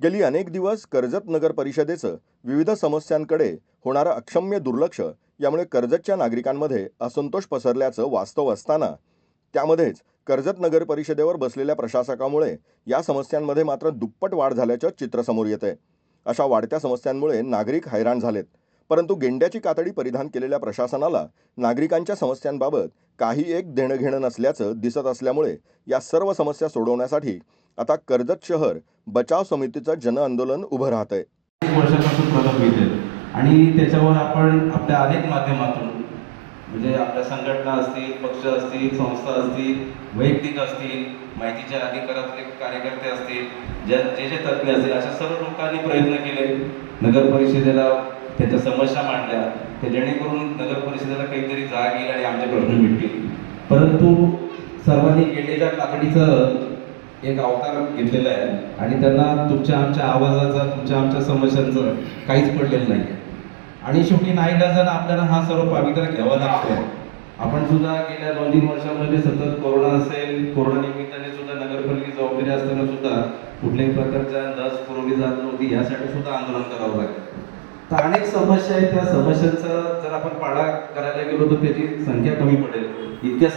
गेली अनेक दिवस कर्जत नगर परिषदेचं विविध समस्यांकडे होणारं अक्षम्य दुर्लक्ष यामुळे कर्जतच्या नागरिकांमध्ये असंतोष पसरल्याचं वास्तव असताना त्यामध्येच कर्जत नगर परिषदेवर बसलेल्या प्रशासकामुळे या समस्यांमध्ये मात्र दुप्पट वाढ झाल्याचं चित्र समोर येतंय. अशा वाढत्या समस्यांमुळे नागरिक हैराण झालेत. परंतु गेंड्याची कातडी परिधान केलेल्या प्रशासनाला नागरिकांच्या समस्यांबाबत काही एक देणं घेणं नसल्याचं दिसत असल्यामुळे या सर्व समस्या सोडवण्यासाठी आता कर्जत शहर बचाव समितीचं जनआंदोलन उभं राहत आहे वर्षापासून प्रलंबित आहेत आणि त्याच्यावर आपण आपल्या अनेक माध्यमातून म्हणजे आपल्या संघटना असतील पक्ष असतील संस्था असतील वैयक्तिक असतील माहितीच्या अधिकारातले कार्यकर्ते असतील ज्या जे जे तज्ज्ञ असतील अशा सर्व लोकांनी प्रयत्न केले. नगर परिषदेला त्याच्या समस्या मांडल्या. ते जेणेकरून नगर परिषदेला काहीतरी जाग येईल आणि आमचे प्रश्न मिटतील परंतु सर्वांनी गेलेल्या काकडीचं एक अवतार घेतलेला आहे. आणि त्यांना तुमच्या आमच्या आवाजाचा तुमच्या आमच्या समस्यांचं काहीच पडलेलं नाही. आणि शेवटी नाईलाजानं आपल्याला हा सर्व पावित्र्य घ्यावा लागतो. आपण सुद्धा गेल्या दोन तीन वर्षामध्ये सतत कोरोना असेल कोरोना निमित्ताने सुद्धा नगरपालिकेची जबाबदारी असताना सुद्धा कुठल्याही प्रकारच्या लस पुरवली जात नव्हती यासाठी सुद्धा आंदोलन करावं लागेल तर अनेक समस्या आहेत. त्या समस्यांचा जर आपण पाडा करायला गेलो तर त्याची संख्या कमी पडेल. इतक्या